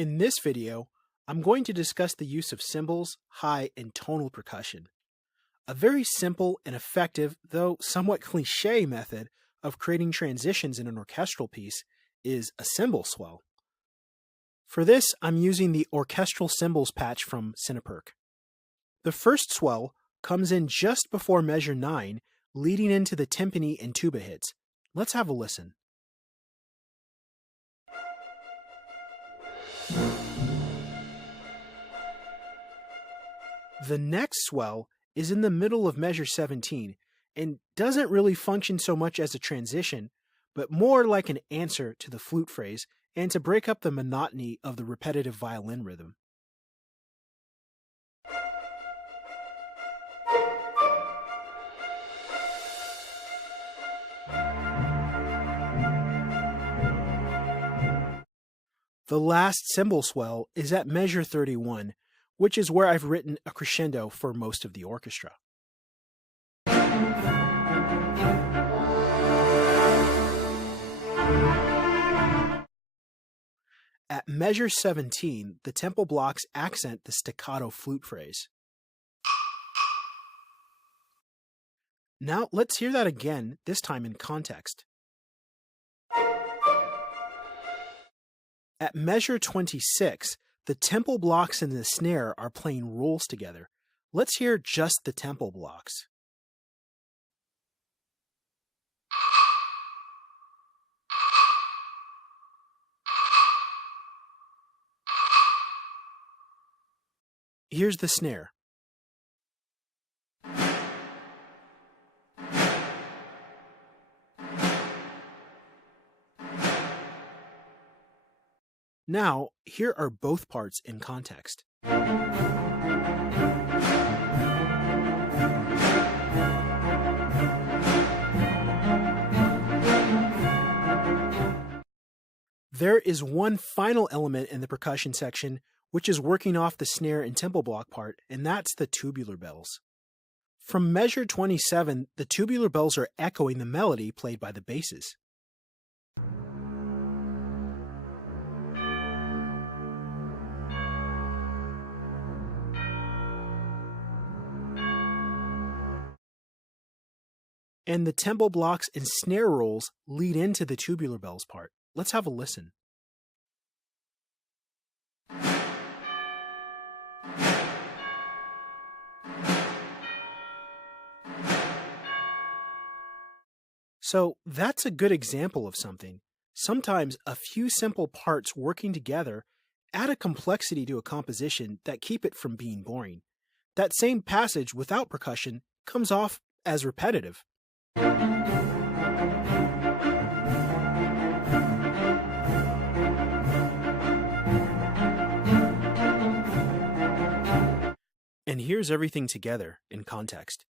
In this video, I'm going to discuss the use of cymbals, high, and tonal percussion. A very simple and effective, though somewhat cliché method of creating transitions in an orchestral piece is a cymbal swell. For this, I'm using the orchestral cymbals patch from Cymbals. The first swell comes in just before measure 9, leading into the timpani and tuba hits. Let's have a listen. The next swell is in the middle of measure 17 and doesn't really function so much as a transition, but more like an answer to the flute phrase and to break up the monotony of the repetitive violin rhythm. The last cymbal swell is at measure 31, which is where I've written a crescendo for most of the orchestra. At measure 17, the tempo blocks accent the staccato flute phrase. Now let's hear that again, this time in context. At measure 26, the tempo blocks and the snare are playing rolls together. Let's hear just the tempo blocks. Here's the snare. Now, here are both parts in context. There is one final element in the percussion section which is working off the snare and tempo block part, and that's the tubular bells. From measure 27, the tubular bells are echoing the melody played by the basses. And the tempo blocks and snare rolls lead into the tubular bells part. Let's have a listen. So that's a good example of something. Sometimes a few simple parts working together add a complexity to a composition that keep it from being boring. That same passage without percussion comes off as repetitive. And here's everything together in context.